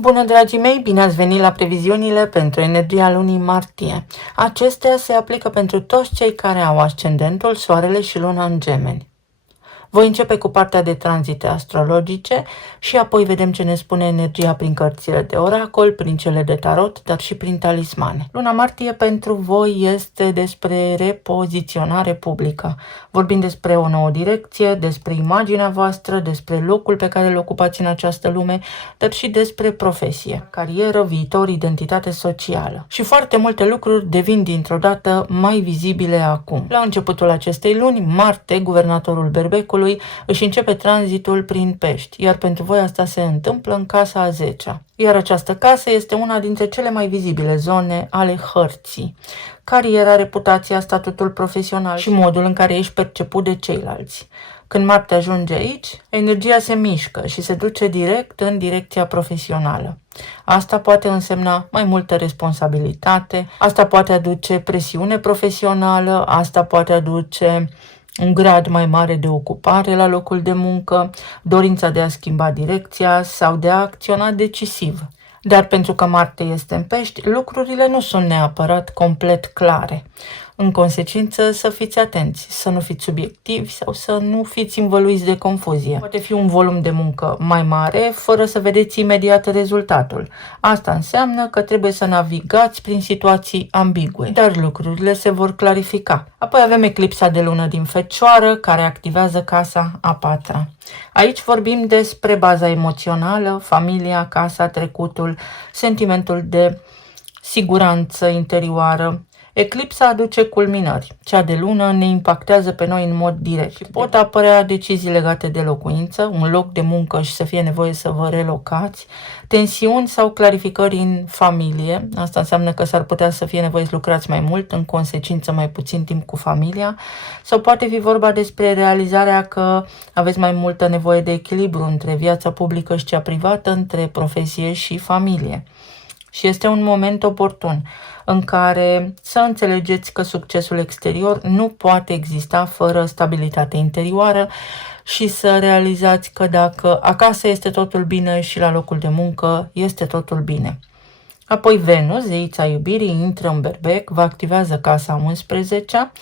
Bună, dragii mei! Bine ați venit la previziunile pentru energia lunii martie. Acestea se aplică pentru toți cei care au ascendentul, soarele și luna în Gemeni. Voi începe cu partea de tranzite astrologice și apoi vedem ce ne spune energia prin cărțile de oracol, prin cele de tarot, dar și prin talismane. Luna martie pentru voi este despre repoziționare publică. Vorbim despre o nouă direcție, despre imaginea voastră, despre locul pe care îl ocupați în această lume, dar și despre profesie, carieră, viitor, identitate socială. Și foarte multe lucruri devin dintr-o dată mai vizibile acum. La începutul acestei luni, Marte, guvernatorul Berbecului, își începe tranzitul prin Pești, iar pentru voi asta se întâmplă în casa a 10-a. Iar această casă este una dintre cele mai vizibile zone ale hărții. Cariera, reputația, statutul profesional și modul în care ești perceput de ceilalți. Când Marte ajunge aici, energia se mișcă și se duce direct în direcția profesională. Asta poate însemna mai multă responsabilitate, asta poate aduce presiune profesională, asta poate aduce un grad mai mare de ocupare la locul de muncă, dorința de a schimba direcția sau de a acționa decisiv. Dar pentru că Marte este în Pești, lucrurile nu sunt neapărat complet clare. În consecință, să fiți atenți, să nu fiți subiectivi sau să nu fiți învăluiți de confuzie. Poate fi un volum de muncă mai mare, fără să vedeți imediat rezultatul. Asta înseamnă că trebuie să navigați prin situații ambigue, dar lucrurile se vor clarifica. Apoi avem eclipsa de lună din Fecioară, care activează casa a 4-a. Aici vorbim despre baza emoțională, familia, casa, trecutul, sentimentul de siguranță interioară. Eclipsa aduce culminări. Cea de lună ne impactează pe noi în mod direct și pot apărea decizii legate de locuință, un loc de muncă și să fie nevoie să vă relocați, tensiuni sau clarificări în familie. Asta înseamnă că s-ar putea să fie nevoie să lucrați mai mult, în consecință mai puțin timp cu familia, sau poate fi vorba despre realizarea că aveți mai multă nevoie de echilibru între viața publică și cea privată, între profesie și familie. Și este un moment oportun în care să înțelegeți că succesul exterior nu poate exista fără stabilitate interioară și să realizați că dacă acasă este totul bine și la locul de muncă este totul bine. Apoi Venus, zeița iubirii, intră în Berbec, vă activează casa 11-a.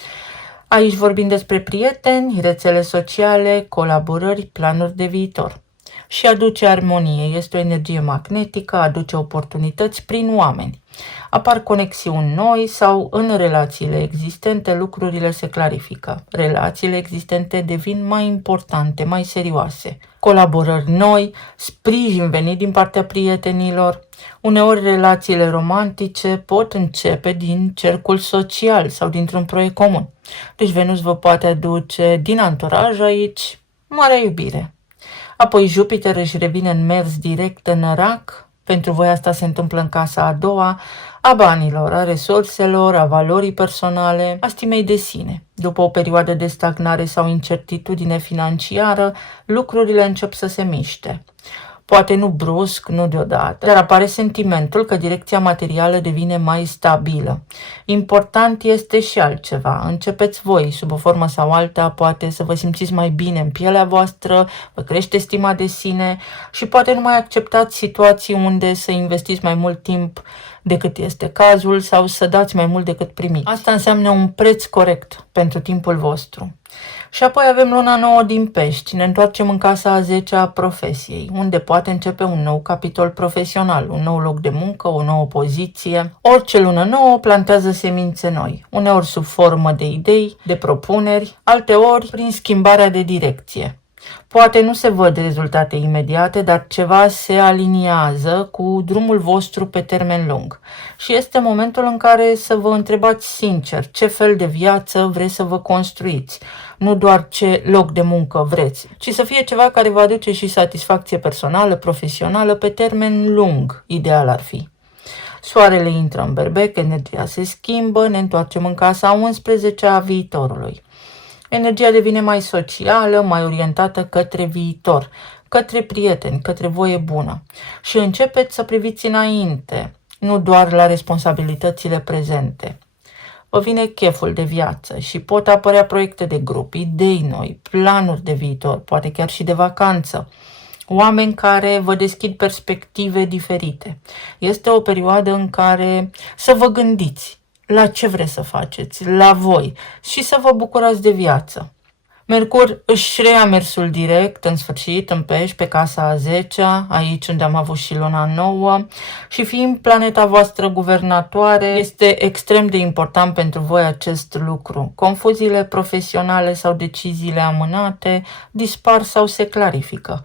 Aici vorbim despre prieteni, rețele sociale, colaborări, planuri de viitor. Și aduce armonie, este o energie magnetică, aduce oportunități prin oameni. Apar conexiuni noi sau în relațiile existente lucrurile se clarifică. Relațiile existente devin mai importante, mai serioase. Colaborări noi, sprijin venit din partea prietenilor. Uneori relațiile romantice pot începe din cercul social sau dintr-un proiect comun. Deci Venus vă poate aduce din anturaj aici mare iubire. Apoi Jupiter își revine în mers direct în Rac. Pentru voi asta se întâmplă în casa a 2-a, a banilor, a resurselor, a valorii personale, a stimei de sine. După o perioadă de stagnare sau incertitudine financiară, lucrurile încep să se miște. Poate nu brusc, nu deodată, dar apare sentimentul că direcția materială devine mai stabilă. Important este și altceva. Începeți voi, sub o formă sau alta, poate să vă simțiți mai bine în pielea voastră, vă crește stima de sine și poate nu mai acceptați situații unde să investiți mai mult timp decât este cazul sau să dați mai mult decât primiți. Asta înseamnă un preț corect pentru timpul vostru. Și apoi avem luna nouă din Pești. Ne întoarcem în casa a 10-a a profesiei, unde poate începe un nou capitol profesional, un nou loc de muncă, o nouă poziție. Orice lună nouă plantează semințe noi, uneori sub formă de idei, de propuneri, alteori prin schimbarea de direcție. Poate nu se văd rezultate imediate, dar ceva se aliniază cu drumul vostru pe termen lung. Și este momentul în care să vă întrebați sincer ce fel de viață vreți să vă construiți. Nu doar ce loc de muncă vreți, ci să fie ceva care vă aduce și satisfacție personală, profesională, pe termen lung, ideal ar fi. Soarele intră în Berbec, energia se schimbă, ne întoarcem în casa 11-a a viitorului. Energia devine mai socială, mai orientată către viitor, către prieteni, către voie bună. Și începeți să priviți înainte, nu doar la responsabilitățile prezente. Vă vine cheful de viață și pot apărea proiecte de grup, idei noi, planuri de viitor, poate chiar și de vacanță. oameni care vă deschid perspective diferite. Este o perioadă în care să vă gândiți la ce vreți să faceți, la voi și să vă bucurați de viață. Mercur își reia mersul direct, în sfârșit, în Pești, pe casa a 10-a, aici unde am avut și luna nouă, și fiind planeta voastră guvernatoare, este extrem de important pentru voi acest lucru. Confuziile profesionale sau deciziile amânate dispar sau se clarifică.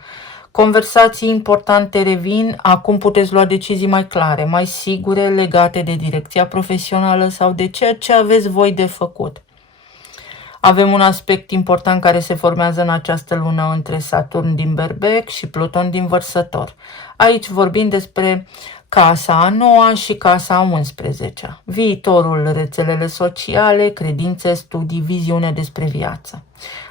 Conversații importante revin, acum puteți lua decizii mai clare, mai sigure, legate de direcția profesională sau de ceea ce aveți voi de făcut. Avem un aspect important care se formează în această lună între Saturn din Berbec și Pluton din Vărsător. Aici vorbim despre casa a 9-a și casa a 11-a. Viitorul, rețelele sociale, credințe, studii, viziune despre viață.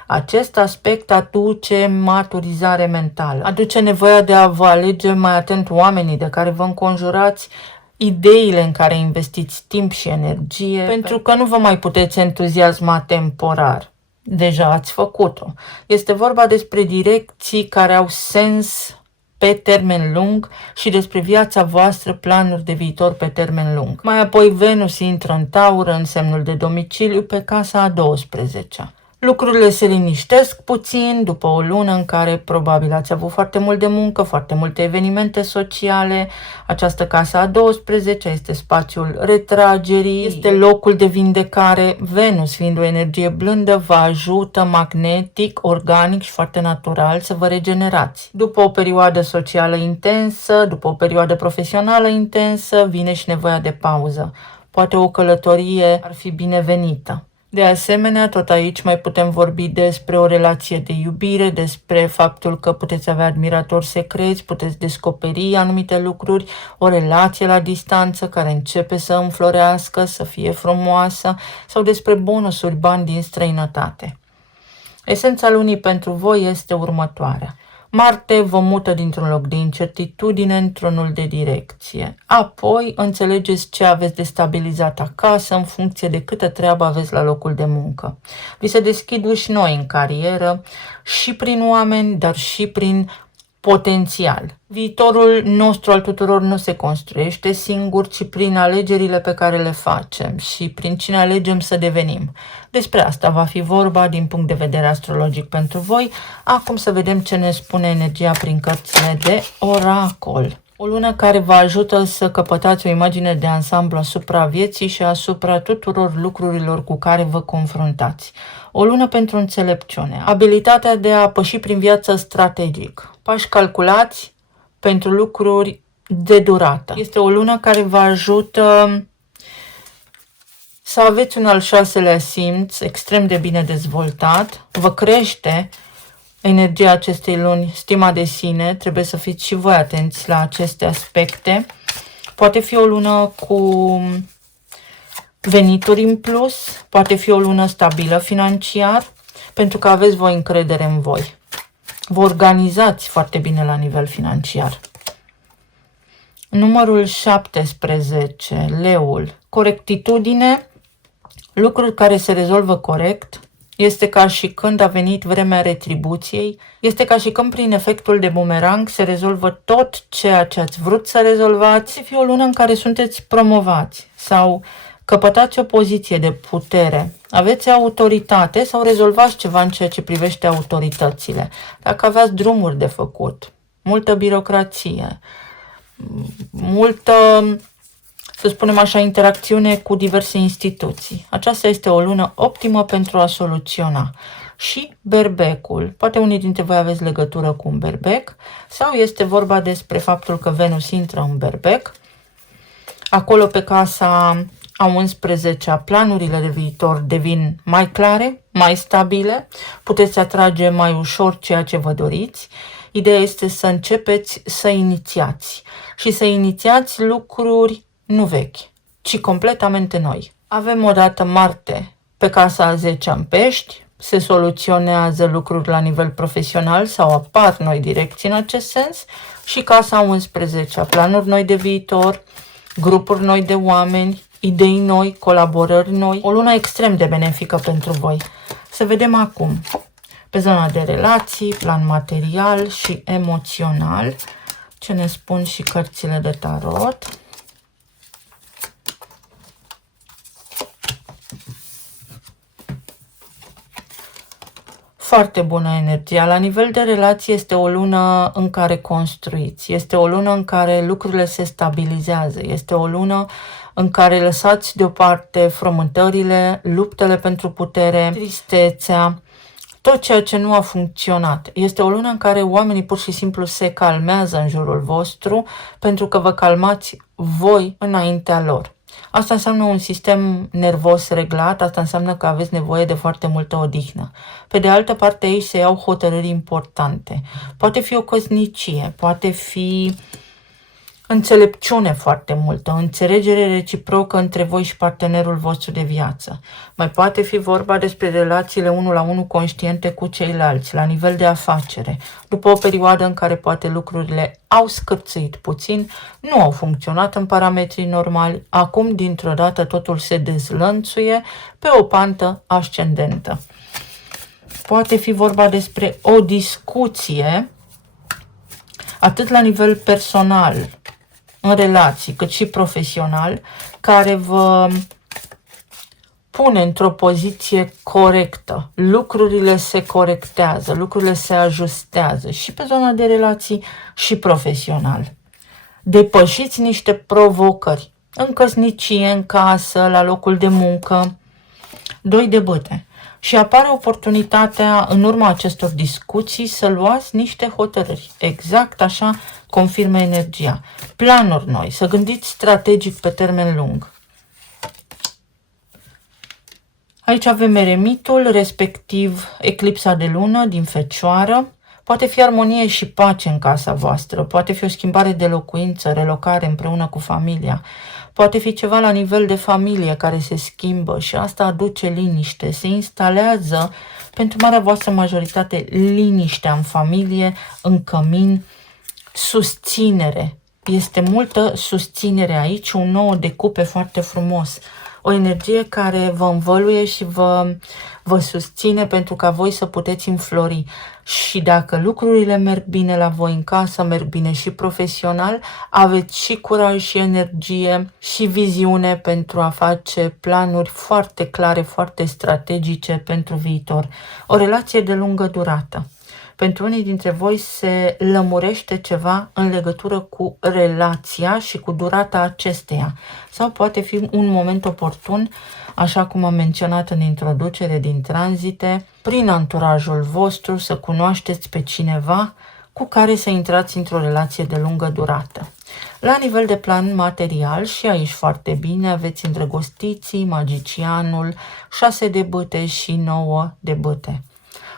Acest aspect aduce maturizare mentală, aduce nevoia de a vă alege mai atent oamenii de care vă înconjurați, ideile în care investiți timp și energie, pentru că nu vă mai puteți entuziasma temporar. Deja ați făcut-o. Este vorba despre direcții care au sens pe termen lung și despre viața voastră, planuri de viitor pe termen lung. Mai apoi Venus intră în Taur, în semnul de domiciliu, pe casa a 12-a. Lucrurile se liniștesc puțin după o lună în care probabil ați avut foarte mult de muncă, foarte multe evenimente sociale. Această casă a 12-a este spațiul retragerii, este locul de vindecare. Venus, fiind o energie blândă, vă ajută magnetic, organic și foarte natural să vă regenerați. După o perioadă socială intensă, după o perioadă profesională intensă, vine și nevoia de pauză. Poate o călătorie ar fi binevenită. De asemenea, tot aici mai putem vorbi despre o relație de iubire, despre faptul că puteți avea admiratori secreți, puteți descoperi anumite lucruri, o relație la distanță care începe să înflorească, să fie frumoasă, sau despre bonusuri, bani din străinătate. Esența lunii pentru voi este următoarea. Marte vă mută dintr-un loc de incertitudine într-unul de direcție. Apoi înțelegeți ce aveți de stabilizat acasă în funcție de câtă treabă aveți la locul de muncă. Vi se deschid uși noi în carieră și prin oameni, dar și prin potențial. Viitorul nostru al tuturor nu se construiește singur, ci prin alegerile pe care le facem și prin cine alegem să devenim. Despre asta va fi vorba din punct de vedere astrologic pentru voi. Acum să vedem ce ne spune energia prin cărțile de oracol. O lună care vă ajută să căpătați o imagine de ansamblu asupra vieții și asupra tuturor lucrurilor cu care vă confruntați. O lună pentru înțelepciune, abilitatea de a păși prin viață strategic, pași calculați pentru lucruri de durată. Este o lună care vă ajută să aveți un al 6-lea simț extrem de bine dezvoltat, vă crește energia acestei luni, stima de sine, trebuie să fiți și voi atenți la aceste aspecte. Poate fi o lună cu venituri în plus, poate fi o lună stabilă financiar, pentru că aveți voi încredere în voi. Vă organizați foarte bine la nivel financiar. Numărul 17, leul, corectitudine, lucruri care se rezolvă corect. Este ca și când a venit vremea retribuției, este ca și când prin efectul de bumerang se rezolvă tot ceea ce ați vrut să rezolvați. Să fie o lună în care sunteți promovați sau căpătați o poziție de putere, aveți autoritate sau rezolvați ceva în ceea ce privește autoritățile. Dacă aveați drumuri de făcut, multă birocrație, multă, să spunem așa, interacțiune cu diverse instituții. Aceasta este o lună optimă pentru a soluționa. Și berbecul. Poate unii dintre voi aveți legătură cu un berbec sau este vorba despre faptul că Venus intră în berbec. Acolo pe casa a 11-a, planurile de viitor devin mai clare, mai stabile, puteți atrage mai ușor ceea ce vă doriți. Ideea este să începeți să inițiați și să inițiați lucruri nu vechi, ci completamente noi. Avem odată Marte pe casa a 10-a în Pești, se soluționează lucruri la nivel profesional sau apar noi direcții în acest sens, și casa a 11-a, planuri noi de viitor, grupuri noi de oameni, idei noi, colaborări noi, o lună extrem de benefică pentru voi. Să vedem acum. Pe zona de relații, plan material și emoțional, ce ne spun și cărțile de tarot. Foarte bună energia. La nivel de relație este o lună în care construiți, este o lună în care lucrurile se stabilizează, este o lună în care lăsați deoparte frământările, luptele pentru putere, tristețea, tot ceea ce nu a funcționat. Este o lună în care oamenii pur și simplu se calmează în jurul vostru pentru că vă calmați voi înaintea lor. Asta înseamnă un sistem nervos reglat, asta înseamnă că aveți nevoie de foarte multă odihnă. Pe de altă parte, aici se iau hotărâri importante. Poate fi o căsnicie, poate fi înțelepciune foarte multă, înțelegere reciprocă între voi și partenerul vostru de viață. Mai poate fi vorba despre relațiile 1 la 1 conștiente cu ceilalți, la nivel de afacere. După o perioadă în care poate lucrurile au scârțâit puțin, nu au funcționat în parametrii normali, acum dintr-o dată totul se dezlănțuie pe o pantă ascendentă. Poate fi vorba despre o discuție atât la nivel personal, în relații, cât și profesional, care vă pune într-o poziție corectă. Lucrurile se corectează, lucrurile se ajustează și pe zona de relații și profesional. Depășiți niște provocări în căsnicie, în casă, la locul de muncă. 2 de bâte. Și apare oportunitatea, în urma acestor discuții, să luați niște hotărâri. Exact așa confirmă energia. Planuri noi, să gândiți strategic pe termen lung. Aici avem eremitul, respectiv eclipsa de lună din Fecioară. Poate fi armonie și pace în casa voastră, poate fi o schimbare de locuință, relocare împreună cu familia. Poate fi ceva la nivel de familie care se schimbă și asta aduce liniște. Se instalează pentru marea voastră majoritate liniștea în familie, în cămin, susținere. Este multă susținere aici, un 9 de cupe foarte frumos. O energie care vă învăluie și vă susține pentru ca voi să puteți înflori. Și dacă lucrurile merg bine la voi în casă, merg bine și profesional, aveți și curaj și energie și viziune pentru a face planuri foarte clare, foarte strategice pentru viitor. O relație de lungă durată. Pentru unii dintre voi se lămurește ceva în legătură cu relația și cu durata acesteia. Sau poate fi un moment oportun, așa cum am menționat în introducere din tranzite, prin anturajul vostru să cunoașteți pe cineva cu care să intrați într-o relație de lungă durată. La nivel de plan material, și aici foarte bine, aveți îndrăgostiții, magicianul, 6 de bâte și 9 de bâte.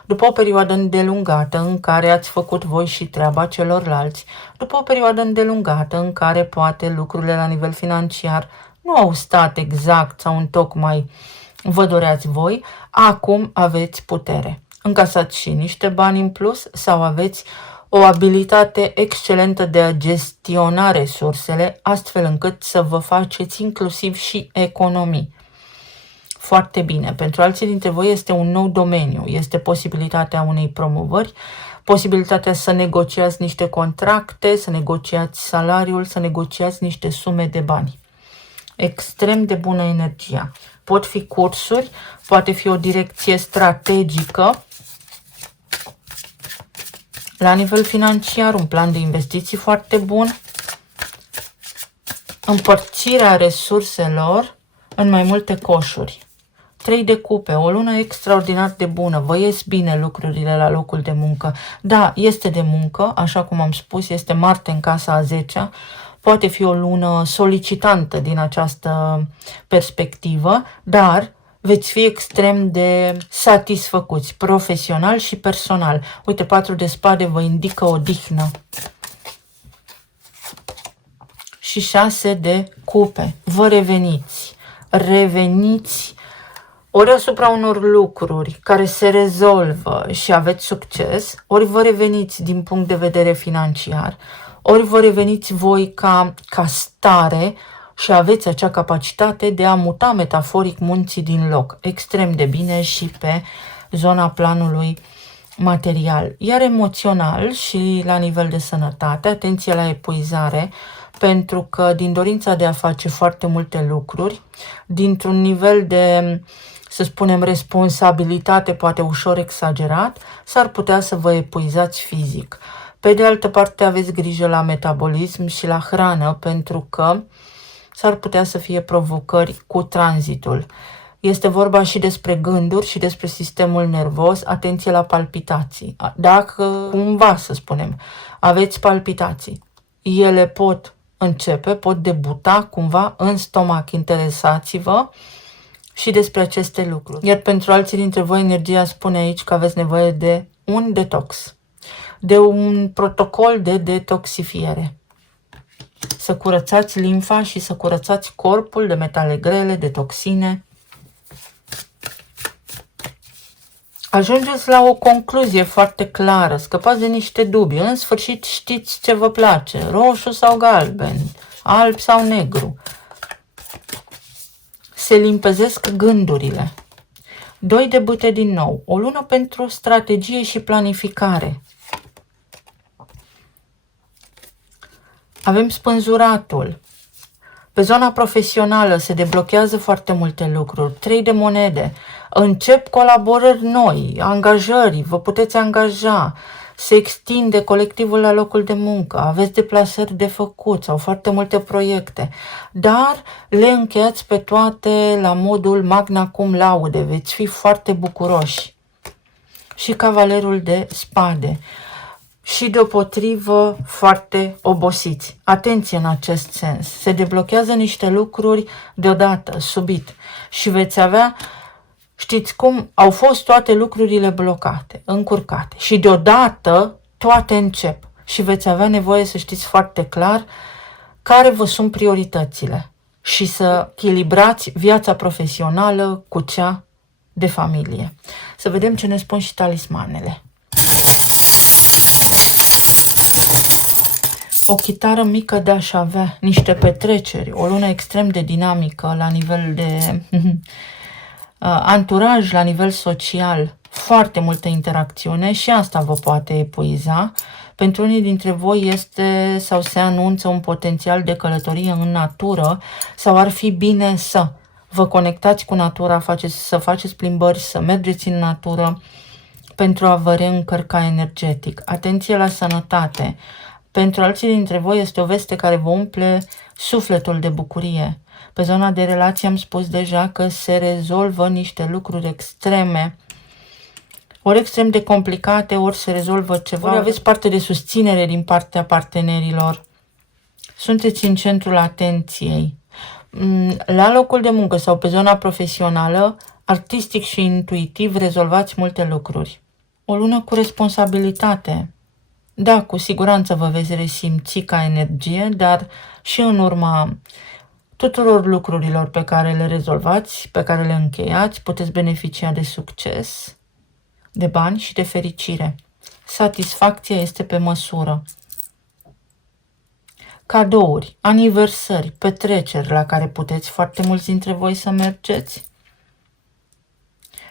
După o perioadă îndelungată în care ați făcut voi și treaba celorlalți, după o perioadă îndelungată în care poate lucrurile la nivel financiar nu au stat exact sau întocmai vă doreați voi, acum aveți putere. Încasați și niște bani în plus sau aveți o abilitate excelentă de a gestiona resursele, astfel încât să vă faceți inclusiv și economii. Foarte bine. Pentru alții dintre voi este un nou domeniu. Este posibilitatea unei promovări, posibilitatea să negociați niște contracte, să negociați salariul, să negociați niște sume de bani. Extrem de bună energia. Pot fi cursuri, poate fi o direcție strategică. La nivel financiar, un plan de investiții foarte bun. Împărțirea resurselor în mai multe coșuri. 3 de cupe, o lună extraordinar de bună, vă ies bine lucrurile la locul de muncă. Da, este de muncă, așa cum am spus, este Marte în casa a 10-a, poate fi o lună solicitantă din această perspectivă, dar veți fi extrem de satisfăcuți, profesional și personal. Uite, 4 de spade vă indică odihnă. Și 6 de cupe, vă reveniți ori asupra unor lucruri care se rezolvă și aveți succes, ori vă reveniți din punct de vedere financiar, ori vă reveniți voi ca stare și aveți acea capacitate de a muta metaforic munții din loc. Extrem de bine și pe zona planului material, iar emoțional și la nivel de sănătate, atenție la epuizare, pentru că din dorința de a face foarte multe lucruri, dintr-un nivel de, să spunem, responsabilitate poate ușor exagerat, s-ar putea să vă epuizați fizic. Pe de altă parte, aveți grijă la metabolism și la hrană, pentru că s-ar putea să fie provocări cu tranzitul. Este vorba și despre gânduri și despre sistemul nervos, atenție la palpitații. Dacă cumva, să spunem, aveți palpitații, ele pot începe, pot debuta cumva în stomac. Interesați-vă și despre aceste lucruri. Iar pentru alții dintre voi, energia spune aici că aveți nevoie de un detox, de un protocol de detoxifiere. Să curățați limfa și să curățați corpul de metale grele, de toxine. Ajungeți la o concluzie foarte clară, scăpați de niște dubii. În sfârșit știți ce vă place, roșu sau galben, alb sau negru. Se limpezesc gândurile. 2 de bâte din nou, o lună pentru strategie și planificare. Avem spânzuratul. Pe zona profesională se deblochează foarte multe lucruri. 3 de monede. Încep colaborări noi, angajări, vă puteți angaja, se extinde colectivul la locul de muncă, aveți deplasări de făcut sau foarte multe proiecte, dar le încheiați pe toate la modul magna cum laude, veți fi foarte bucuroși. Și cavalerul de spade. Și deopotrivă foarte obosiți. Atenție în acest sens. Se deblochează niște lucruri deodată, subit. Și veți avea, știți cum, au fost toate lucrurile blocate, încurcate. Și deodată toate încep. Și veți avea nevoie să știți foarte clar care vă sunt prioritățile. Și să echilibrați viața profesională cu cea de familie. Să vedem ce ne spun și talismanele. O chitară mică de a-și avea, niște petreceri, o lună extrem de dinamică la nivel de anturaj, la nivel social, foarte multă interacțiune și asta vă poate epuiza. Pentru unii dintre voi este sau se anunță un potențial de călătorie în natură sau ar fi bine să vă conectați cu natura, să faceți plimbări, să mergeți în natură pentru a vă reîncărca energetic. Atenție la sănătate! Pentru alții dintre voi este o veste care vă umple sufletul de bucurie. Pe zona de relație am spus deja că se rezolvă niște lucruri extreme, ori extrem de complicate, ori se rezolvă ceva, ori aveți parte de susținere din partea partenerilor. Sunteți în centrul atenției. La locul de muncă sau pe zona profesională, artistic și intuitiv, rezolvați multe lucruri. O lună cu responsabilitate. Da, cu siguranță vă veți resimți ca energie, dar și în urma tuturor lucrurilor pe care le rezolvați, pe care le încheiați, puteți beneficia de succes, de bani și de fericire. Satisfacția este pe măsură. Cadouri, aniversări, petreceri la care puteți foarte mulți dintre voi să mergeți.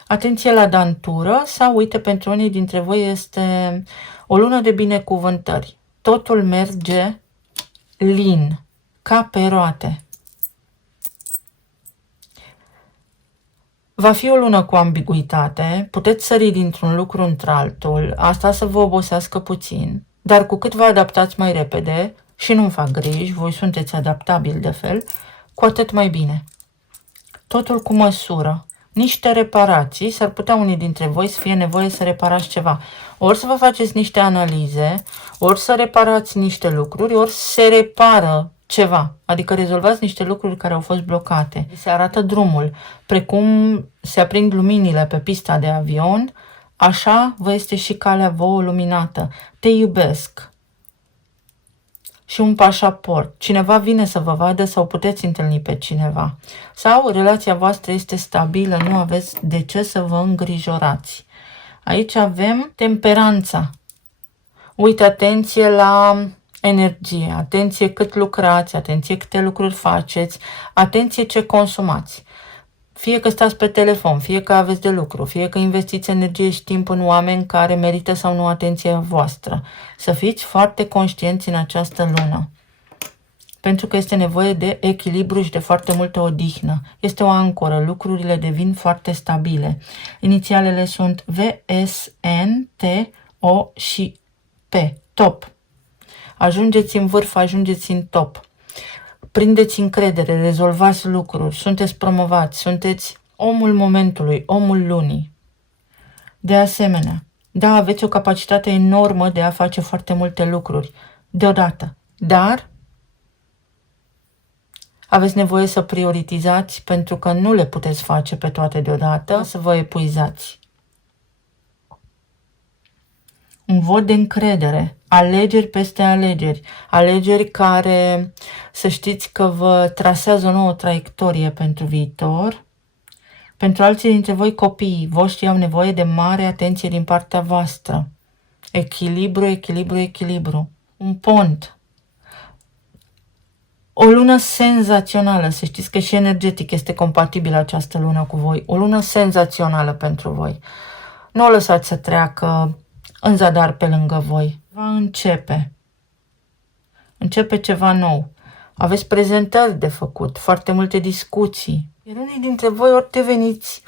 Atenție la dantură sau, uite, pentru unii dintre voi este o lună de binecuvântări. Totul merge lin, ca pe roate. Va fi o lună cu ambiguitate, puteți sări dintr-un lucru într-altul, asta să vă obosească puțin, dar cu cât vă adaptați mai repede, și nu-mi fac griji, voi sunteți adaptabili de fel, cu atât mai bine. Totul cu măsură. Niște reparații, s-ar putea unii dintre voi să fie nevoie să reparați ceva. Ori să vă faceți niște analize, ori să reparați niște lucruri, ori se repară ceva. Adică rezolvați niște lucruri care au fost blocate. Se arată drumul. Precum se aprind luminile pe pista de avion, așa vă este și calea vouă luminată. Te iubesc. Și un pașaport. Cineva vine să vă vadă sau puteți întâlni pe cineva. Sau relația voastră este stabilă, nu aveți de ce să vă îngrijorați. Aici avem temperanța. Uite, atenție la energie, atenție cât lucrați, atenție câte lucruri faceți, atenție ce consumați. Fie că stați pe telefon, fie că aveți de lucru, fie că investiți energie și timp în oameni care merită sau nu atenția voastră. Să fiți foarte conștienți în această lună. Pentru că este nevoie de echilibru și de foarte multă odihnă. Este o ancoră, lucrurile devin foarte stabile. Inițialele sunt V, S, N, T, O și P. Top. Ajungeți în vârf, ajungeți în top. Prindeți încredere, rezolvați lucruri, sunteți promovați, sunteți omul momentului, omul lunii. De asemenea, da, aveți o capacitate enormă de a face foarte multe lucruri deodată, dar aveți nevoie să prioritizați pentru că nu le puteți face pe toate deodată, să vă epuizați. Un vot de încredere, alegeri peste alegeri, alegeri care să știți că vă trasează o nouă traiectorie pentru viitor. Pentru alții dintre voi, copiii voștri au nevoie de mare atenție din partea voastră. Echilibru, echilibru, echilibru. Un pont. O lună senzațională, să știți că și energetic este compatibilă această lună cu voi. O lună senzațională pentru voi. Nu o lăsați să treacă în zadar pe lângă voi. Va începe. Începe ceva nou. Aveți prezentări de făcut, foarte multe discuții. Iar unii dintre voi ori deveniți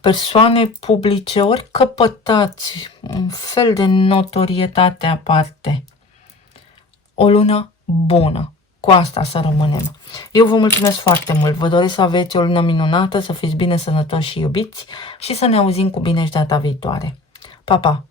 persoane publice, ori căpătați un fel de notorietate aparte. O lună bună. Cu asta să rămânem. Eu vă mulțumesc foarte mult. Vă doresc să aveți o lună minunată, să fiți bine, sănătoși și iubiți și să ne auzim cu bine și data viitoare. Pa, pa!